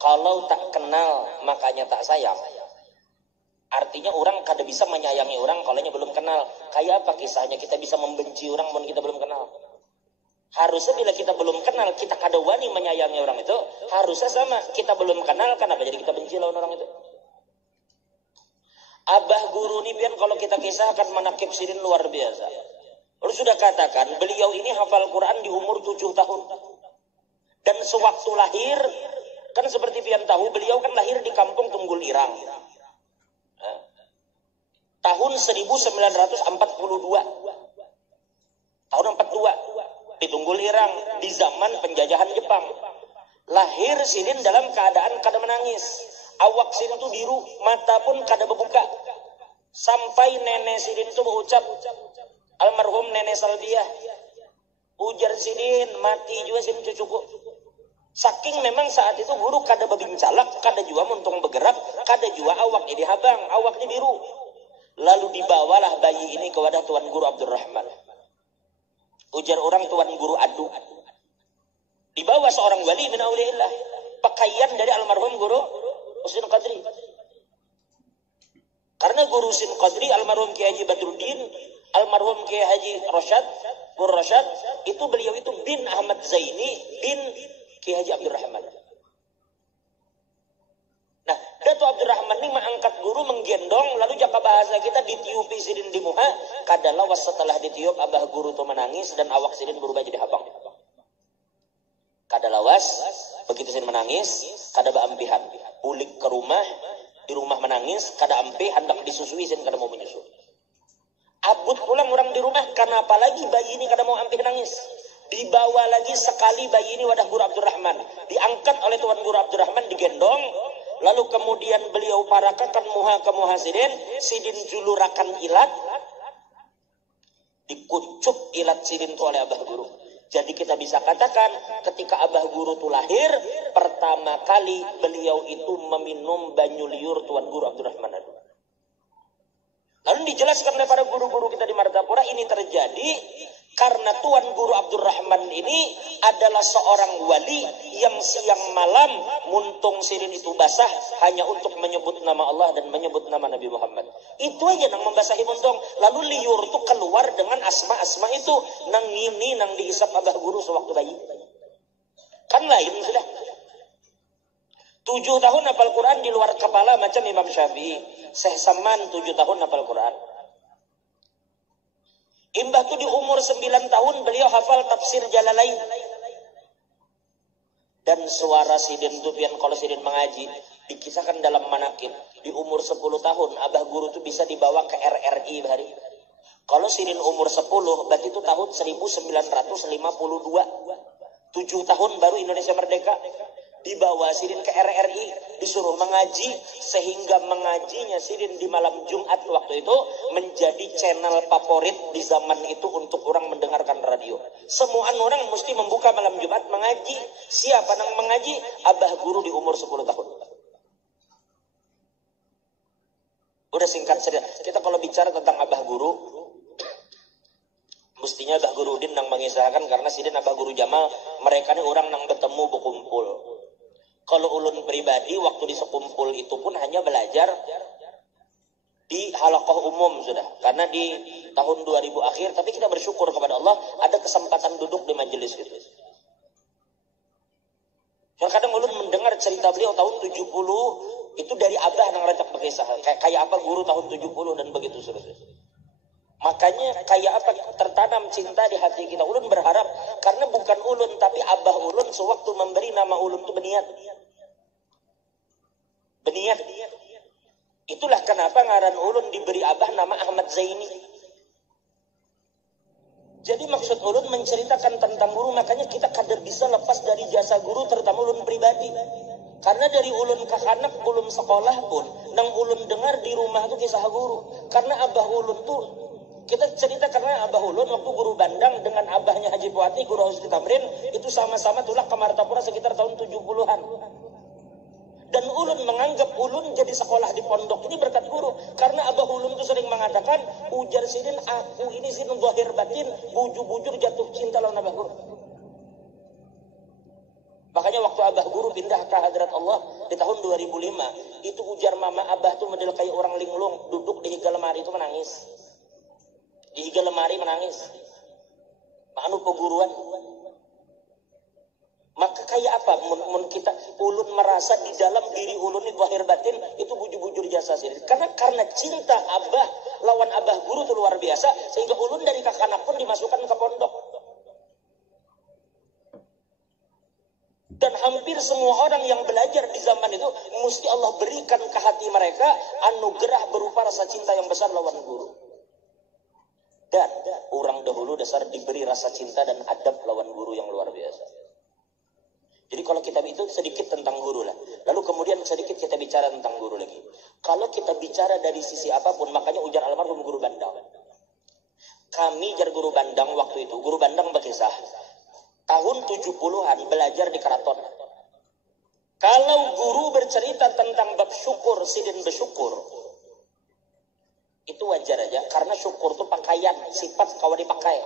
Kalau tak kenal makanya tak sayang. Artinya orang kada bisa menyayangi orang kalau belum kenal. Kayak apa kisahnya kita bisa membenci orang pun kita belum kenal? Harusnya bila kita belum kenal, kita kada wani menyayangi orang itu. Harusnya sama, kita belum kenal, kenapa jadi kita benci lawan orang itu? Abah guru ini pian kalau kita kisahkan manakib sirin luar biasa. Lalu sudah katakan, beliau ini hafal Quran di umur 7 tahun. Dan sewaktu lahir, kan seperti pian tahu, beliau kan lahir di kampung Tunggul Irang. Tahun 1942. Tahun 42. Di Tunggul Irang. Di zaman penjajahan Jepang. Lahir Sidin dalam keadaan kada menangis. Awak Sidin itu biru. Mata pun kada berbuka. Sampai nenek Sidin itu berucap. Almarhum nenek Saldiah. Ujar Sidin, mati juga Sidin cucuku. Saking memang saat itu guru kada bebincalak, kada juga muntung bergerak, kada juga awaknya dihabang, awaknya biru. Lalu dibawalah bayi ini ke wadah Tuan Guru Abdurrahman. Ujar orang Tuan Guru adu. Dibawa seorang wali min auliillah. Pakaian dari almarhum Guru Husin Qadri. Karena Guru Husin Qadri, almarhum Kiai Haji Badruddin, almarhum Kiai Haji Rosyad, Guru Rosyad, itu beliau itu bin Ahmad Zaini, bin Kiai Haji Abdurrahman. Nah, Dato' Abdurrahman ini mengangkat guru, menggendong, lalu jaka bahasa kita ditiupi Sidin di muha, kada lawas setelah ditiup abah guru itu menangis dan awak Sidin berubah jadi habang. Kada lawas, begitu Sidin menangis, kada baampihan. Pulik ke rumah, di rumah menangis, kada ampi, hendak disusui, Sidin kada mau menyusu. Abut pulang orang di rumah, karena apalagi bayi ini kada mau ampih nangis. Dibawa lagi sekali bayi ini wadah Guru Abdurrahman. Diangkat oleh Tuan Guru Abdurrahman, digendong. Lalu kemudian beliau parakakan muha ke muha Sidin. Sidin julurakan ilat. Dikucup ilat Sidin itu oleh abah guru. Jadi kita bisa katakan ketika abah guru itu lahir, pertama kali beliau itu meminum banyu liur Tuan Guru Abdurrahman. Lalu dijelaskan oleh para guru-guru kita di Martapura, ini terjadi karena Tuan Guru Abdurrahman ini adalah seorang wali yang siang malam muntung Sidin itu basah hanya untuk menyebut nama Allah dan menyebut nama Nabi Muhammad. Itu aja nang membasahi muntung. Lalu liur itu keluar dengan asma-asma itu. Nang ini nang diisap abah guru sewaktu bayi. Kan lain sudah. 7 tahun hafal Quran di luar kepala macam Imam Syafi'i. Syekh Saman 7 tahun hafal Quran. Imbah itu di umur 9 tahun beliau hafal tafsir Jalalain. Dan suara Sidin itu pian kalau Sidin mengaji dikisahkan dalam manakib. Di umur 10 tahun abah guru itu bisa dibawa ke RRI bahari. Kalau Sidin umur 10 berarti itu tahun 1952. 7 tahun baru Indonesia merdeka. Dibawa Sidin ke RRI, disuruh mengaji, sehingga mengajinya Sidin di malam Jumat waktu itu menjadi channel favorit di zaman itu untuk orang mendengarkan radio. Semua orang mesti membuka malam Jumat mengaji. Siapa yang mengaji? Abah guru di umur 10 tahun. Udah singkat saja. Kita kalau bicara tentang abah guru, mestinya abah guru Udin yang mengisahkan, karena Sidin abah guru Jamal, mereka ini orang yang bertemu berkumpul. Kalau ulun pribadi waktu di sekumpul itu pun hanya belajar di halaqah umum sudah. Karena di tahun 2000 akhir, tapi kita bersyukur kepada Allah ada kesempatan duduk di majelis itu. Kadang ulun mendengar cerita beliau tahun 70 itu dari abah yang racak berkisah. Kayak apa guru tahun 70 dan begitu seterusnya. Makanya kayak apa tertanam cinta di hati kita. Ulun berharap, karena bukan ulun tapi abah ulun sewaktu memberi nama ulun itu beniat. Itulah kenapa ngaran ulun diberi abah nama Ahmad Zaini. Jadi maksud ulun menceritakan tentang guru, makanya kita kadar bisa lepas dari jasa guru, terutama ulun pribadi. Karena dari ulun kakanak ulun sekolah pun, nang ulun dengar di rumah itu kisah guru. Karena abah ulun tuh, kita cerita karena abah ulun waktu guru bandang dengan abahnya Haji Puati, guru Husni Tamrin, itu sama-sama tulak ke Martapura sekitar tahun 70-an. Dan ulun menganggap ulun jadi sekolah di pondok ini berkat guru. Karena abah ulun itu sering mengatakan, ujar Sidin, aku ini Sidin zahir batin, bujur-bujur jatuh cinta lawan abah guru. Makanya waktu abah guru pindah ke hadrat Allah, 2005, itu ujar mama abah tuh model kayak orang linglung, duduk di higa lemari itu menangis. Di higa lemari menangis. Anu peguruan. Maka kayak apa? Mun kita ulun merasa di dalam diri ulun itu zahir batin itu bujur-bujur jasa sih. Karena cinta abah lawan abah guru itu luar biasa, sehingga ulun dari kakanak pun dimasukkan ke pondok. Dan hampir semua orang yang belajar di zaman itu mesti Allah berikan ke hati mereka anugerah berupa rasa cinta yang besar lawan guru. Dan orang dahulu dasar diberi rasa cinta dan adab lawan guru yang luar biasa. Jadi kalau kita itu sedikit tentang guru lah. Lalu kemudian sedikit kita bicara tentang guru lagi. Kalau kita bicara dari sisi apapun, makanya ujar almarhum Guru Bandang. Kami jar Guru Bandang waktu itu, Guru Bandang berkisah. Tahun 70-an belajar di keraton. Kalau guru bercerita tentang bab syukur, sidin bersyukur, itu wajar aja. Karena syukur itu pakaian, sifat kawan dipakai.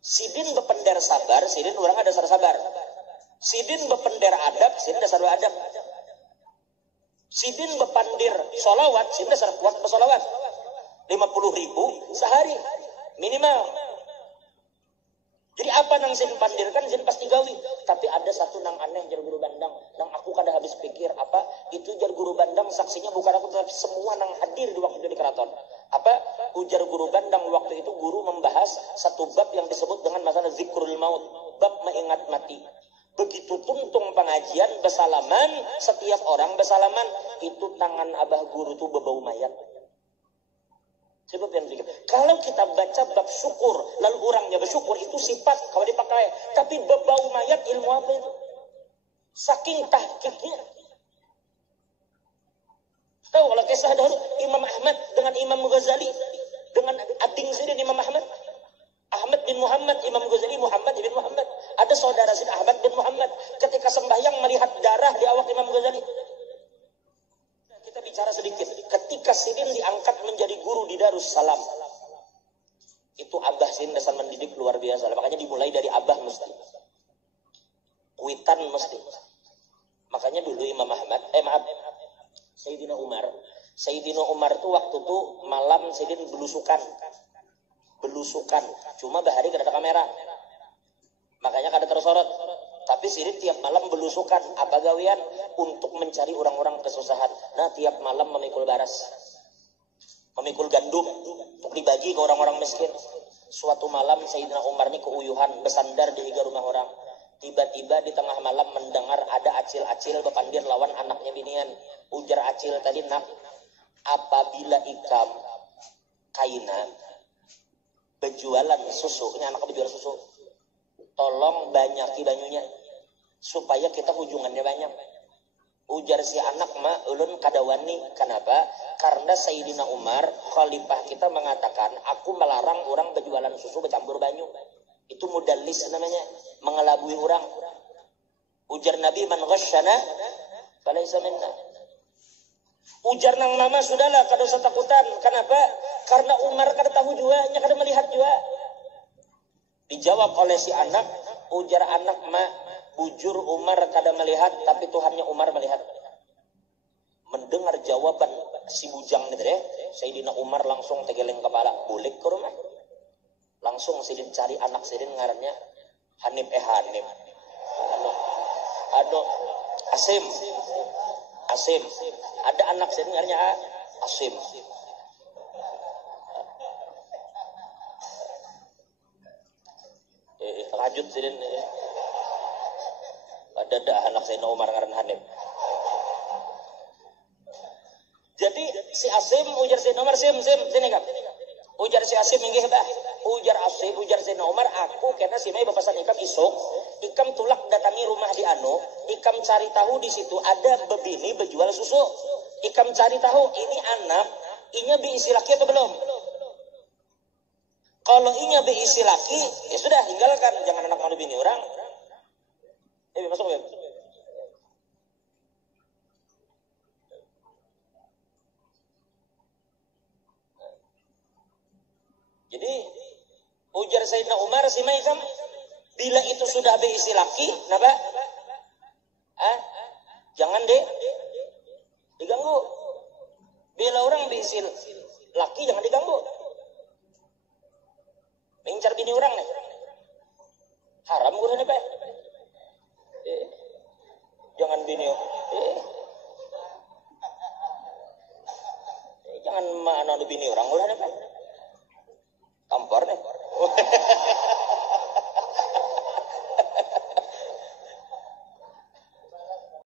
Sidin berpender sabar, sidin orang ada dasar sabar. Sidin berpender adab, sidin dasar adab. Sidin berpandir solawat, sidin dasar kuat bersolawat. 50.000 sehari minimal. Jadi apa nang sidin pandirkan, sidin pasti gawi. Tapi ada satu nang aneh jar Guru Bandang, nang aku kada habis pikir apa itu jar Guru Bandang, saksinya bukan aku tapi semua nang hadir di waktu itu di keraton. Apa ujar Guru Bandang waktu itu, guru membahas satu bab yang disebut dengan masalah zikrul maut, bab mengingat mati. Begitu tuntung pengajian bersalaman, setiap orang bersalaman, itu tangan abah guru itu berbau mayat. Sebab yang pikir, kalau kita baca bab syukur, lalu orangnya bersyukur, itu sifat kalau dipakai. Tapi berbau mayat ilmu apa itu? Saking tahqiqnya. Tahu kalau kisah dahulu Imam Ahmad dengan Imam Ghazali, dengan ading sidin Imam Ahmad bin Muhammad, Imam Ghazali Muhammad bin Muhammad. Ada saudara sidin Ahmad bin Muhammad ketika sembahyang melihat darah di awak Imam Ghazali. Kita bicara sedikit. Ketika sidin diangkat menjadi guru di Darussalam, itu abah sidin dasar mendidik luar biasa. Makanya dimulai dari abah mesti. Kuitan mesti. Makanya dulu Imam Ahmad, Sayyidina Umar. Sayyidina Umar tuh waktu tuh malam sidin belusukan. Cuma bahari kada ada kamera. Makanya kada tersorot. Tapi sidin tiap malam belusukan. Apa gawian? Untuk mencari orang-orang kesusahan. Nah, tiap malam memikul baras. Memikul gandum. Untuk dibagi ke orang-orang miskin. Suatu malam Sayyidina Umar ini keuyuhan. Bersandar di tiga rumah orang. Tiba-tiba di tengah malam mendengar ada acil-acil berpandir lawan anaknya binian. Ujar acil tadi, nak, apabila ikam kaina berjualan susu, ini anak berjualan susu, tolong banyaki banyunya supaya kita hujungannya banyak. Ujar si anak, mak, ulun kadawani. Kenapa? Karena Sayyidina Umar khalifah kita mengatakan, aku melarang orang berjualan susu bercampur banyu. Itu mudallis namanya, mengelabui orang. Ujar Nabi, man ghasyana falaysa minna. Ujar nang mama, sudahlah kada usah takutan. Kenapa? Karena Umar kada tahu juga, nya kada melihat juga. Dijawab oleh si anak, ujar anak, mak, bujur Umar kada melihat, tapi Tuhannya Umar melihat. Mendengar jawaban si bujang itu deh, Sayyidina Umar langsung tegeleng kepala, boleh ke rumah. Langsung sidin cari anak sidin ngarannya Hanif. Aduh, Asim. Ada anak sidin ngarannya Asim. Lanjut sidin. Ada anak Sayyidina Umar ngaran Hanif. Jadi si Asim ujar Sayyidina Umar, Sim, sini kan. Ujar si Asim inggih bah. Ujar Sayyidina Umar, aku karena si Mai bepesan ikam isuk, ikam tulak datangi rumah di anu, ikam cari tahu di situ ada bebini berjual susu. Ikam cari tahu ini anak, inya diisi laki atau belum? Kalau inya diisi laki, ya sudah tinggalkan, jangan anak malu bini orang. Masuk ya. Jadi ujar Sayyidina Umar si Maikam, bila itu sudah berisi laki, napa? Jangan deh, si laki jangan diganggu. Mengincar bini orang nih. Haram gue nih, Pak. Jangan bini. Jangan mana bini orang ulah nih, Pak.